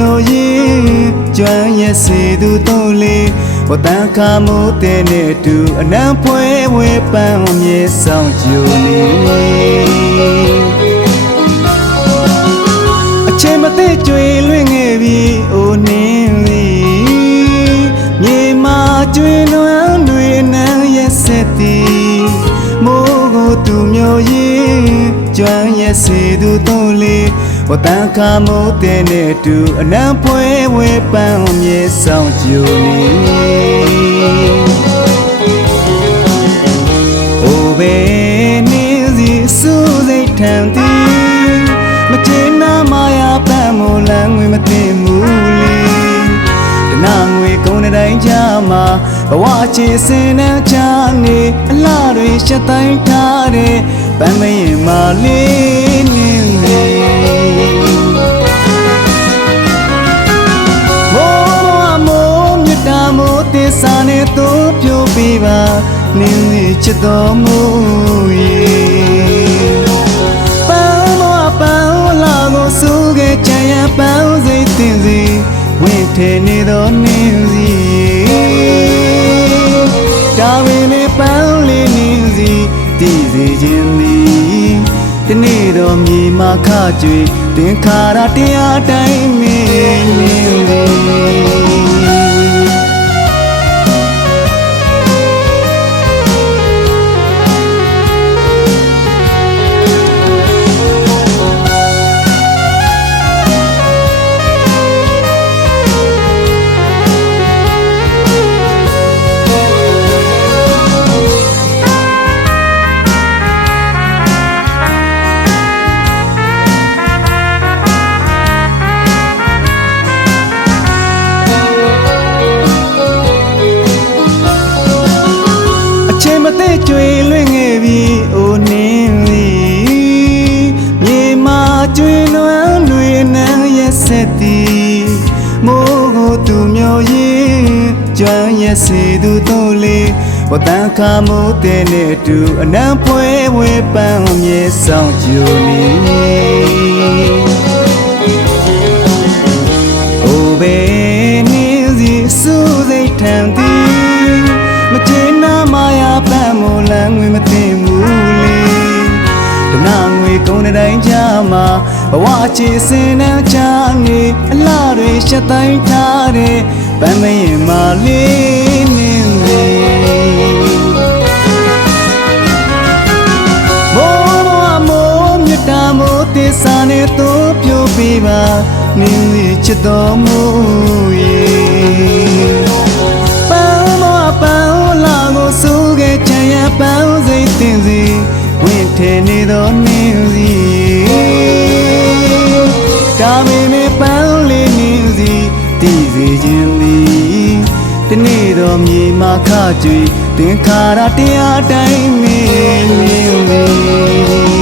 မျိုးရင်ကျွမ်းရဲ့စေသူတို့လေးဝတန်ခါမိုးတဲ့နဲ့တူအနံဖွဲဝဲပန်းမြေဆောင်ကြိုလေးအချိန်မသိကြွေလွင့်ငယ်ပြီးအိုနင်းလေးမြေမာကျွေလွမ်းတွေနန်းရဲ့ဆက်သည်မိုးကိုသူမျိုးရင်ကျွမ်းရဲ့စေသူတို့လေးဝတန်ခါမိုးတဲ့နဲ့တူအနံဖွဲဝဲပန်းမြေဆောင်ကြိုလေးအိုဘေနင်းစီစူးစိတ်ထန်သည်မချင်နာမယာပန်းမိုးလန်းငွေမသိမှုလေးတနာငွေကုန်တဲ့တိုင်းချာမှာဘဝချစ်စင်တဲ့ချာနေအလားတွေရှက်တိုင်းထားတဲ့ပန်းမရင်မလေးနင်းလေးတေစာနဲ့တို့ပြိုပေးပါနင်းလေးချစ်တော်မူရဲ့ပန်းမပန်းလာကိုစုခဲ့ချင်ရပန်းစိတ်တင်စီဝင့်ထဲနေတော်နင်းစီဒါဝင်းလေးပန်းလေးနင်းစီတည်စေခြင်းသည်ဒီနေ့တော်မြေမှာခကြွေသင်္ခါရတရားတိုင်းမင်းနင်းသည်ကျွေလွင့်ငယ်ပြီးအိုနင်းလေးမြေမာကျွေလွမ်းတွေနန်းရဲ့ဆက်သည်မိုးကိုသူမျိုးရင်ကျွမ်းရဲ့စေသူတို့လေးဝတန်ခါမိုးတဲ့နဲ့တူအနံဖွဲဝဲပန်းမြေဆောင်ကြိုလေးအိုဘေနင်းစီစူးစိတ်ထန်သည်မချင်နာမယာပန်းမိုးလန်းငွေမသိမှုလေးတနာငွေကုန်တဲ့တိုင်းချာမှာဘဝချစ်စင်တဲ့ချာနေအလားတွေရှက်တိုင်းထားတဲ့ပန်းမရင်မလေးနင်းလေးမိုးမြတ်တာမိုးတေစာနဲ့တို့ပြိုပေးပါနင်းလေးချစ်တော်မူရဲ့ပန်းလာကိုစုခဲ့ချင်ရပန်းစိတ်တင်စီဝင့်ထဲနေတော်နင်းစီဒါပေမဲ့ပန်းလေးနင်းစီတည်စေခြင်းသည်ဒီနေ့တော်မြေမှာခကြွေသင်္ခါရတရားတိုင်းမင်းနင်းလေး